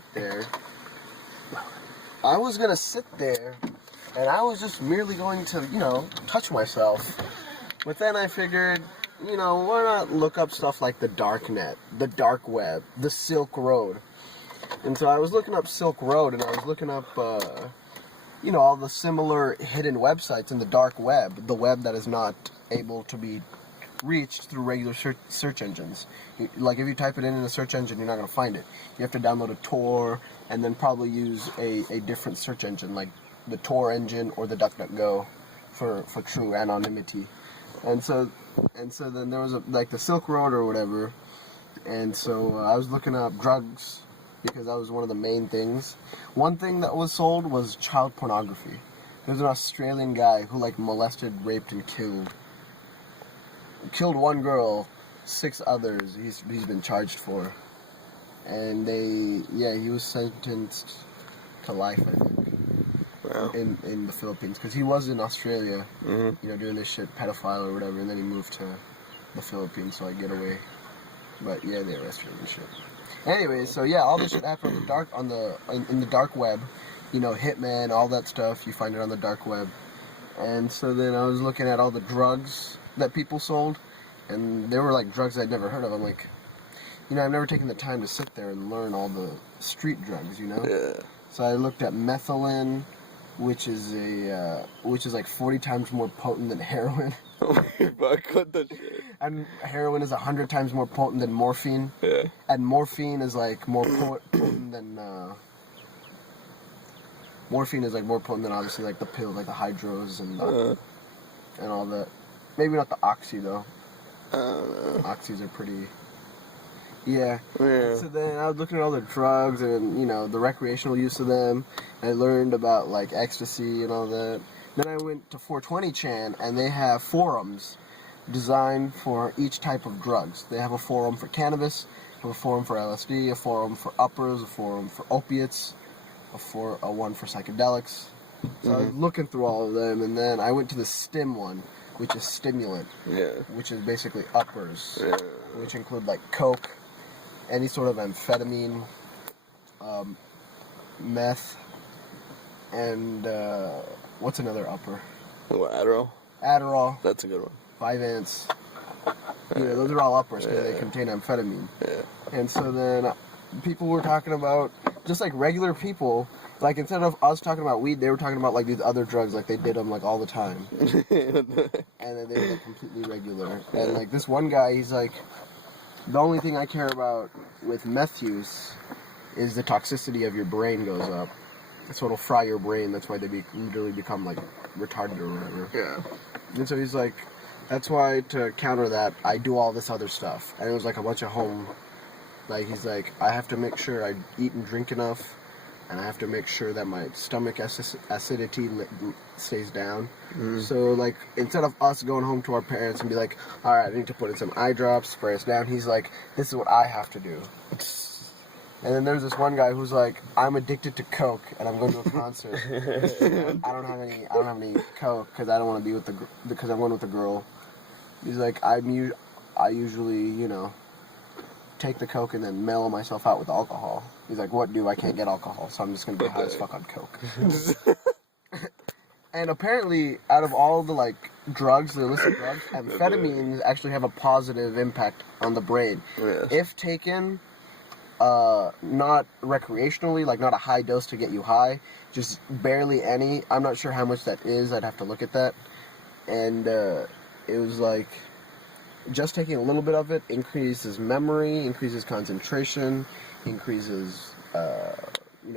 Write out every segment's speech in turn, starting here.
sit there. I was gonna sit there, and I was just merely going to, touch myself. But then I figured, why not look up stuff like the dark net, the dark web, the Silk Road. And so I was looking up Silk Road, and I was looking up, all the similar hidden websites in the dark web, the web that is not able to be reached through regular search engines. Like, if you type it in a search engine, you're not going to find it. You have to download a Tor, and then probably use a different search engine, like the Tor engine or the DuckDuckGo for true anonymity. And so then there was the Silk Road or whatever, and so I was looking up drugs, because that was one of the main things. One thing that was sold was child pornography. There's an Australian guy who molested, raped, and killed one girl, 6 others he's been charged for. And he was sentenced to life, I think. Wow. In the Philippines, because he was in Australia, doing this shit, pedophile or whatever, and then he moved to the Philippines so I get away. But yeah, they arrested him and shit. Anyway, so yeah, all this shit happened in the dark web, Hitman, all that stuff. You find it on the dark web. And so then I was looking at all the drugs that people sold, and they were drugs I'd never heard of. I'm like, I've never taken the time to sit there and learn all the street drugs, Yeah. So I looked at methylene, which is 40 times more potent than heroin. Oh my fuck, what the shit? And heroin is 100 times more potent than morphine. Yeah. And morphine is more potent than morphine is more potent than obviously the pill, the hydros and all that. Maybe not the oxy though. Oxys are pretty. Yeah. So then I was looking at all the drugs and the recreational use of them. I learned about ecstasy and all that. Then I went to 420chan, and they have forums designed for each type of drugs. They have a forum for cannabis, have a forum for LSD, a forum for uppers, a forum for opiates, a one for psychedelics. So I was looking through all of them, and then I went to the stim one, which is stimulant, which is basically uppers, which include coke, any sort of amphetamine, meth, and what's another upper? What, Adderall? Adderall. That's a good one. 5-ants. Those are all uppers because they contain amphetamine. Yeah. And so then people were talking about, just regular people, instead of us talking about weed, they were talking about these other drugs, they did them all the time. And then they were completely regular. And this one guy, he's the only thing I care about with meth use is the toxicity of your brain goes up. So it'll fry your brain. That's why they literally become retarded or whatever. Yeah. And so he's that's why to counter that, I do all this other stuff. And it was a bunch of home. He's I have to make sure I eat and drink enough, and I have to make sure that my stomach acidity stays down. So instead of us going home to our parents and be all right, I need to put in some eye drops, spray us down, he's this is what I have to do. And then there's this one guy who's I'm addicted to coke, and I'm going to a concert. I don't have any coke because I don't want to be because I'm going with a girl. He's I usually take the coke and then mellow myself out with alcohol. He's what do? I can't get alcohol, so I'm just gonna be high as fuck on coke. And apparently, out of all the drugs, the illicit drugs, amphetamines actually have a positive impact on the brain. Yes. If taken not recreationally, not a high dose to get you high, just barely any. I'm not sure how much that is. I'd have to look at that. And it was just taking a little bit of it increases memory, increases concentration, increases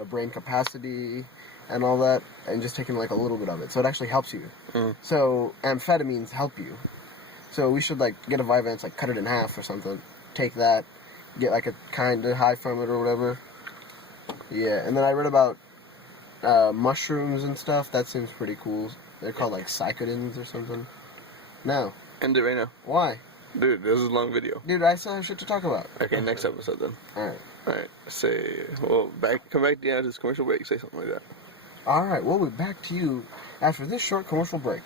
brain capacity and all that, and just taking a little bit of it. So it actually helps you. So amphetamines help you. So we should get a Vyvanse, cut it in half or something. Take that. Get a kind of high from it or whatever. Yeah, and then I read about mushrooms and stuff. That seems pretty cool. They're called psychedins or something. No. End it right now. Why? Dude, this is a long video. Dude, I still have shit to talk about. Okay, next episode then. Alright. Come back to the end of this commercial break, say something like that. Alright, we'll be back to you after this short commercial break.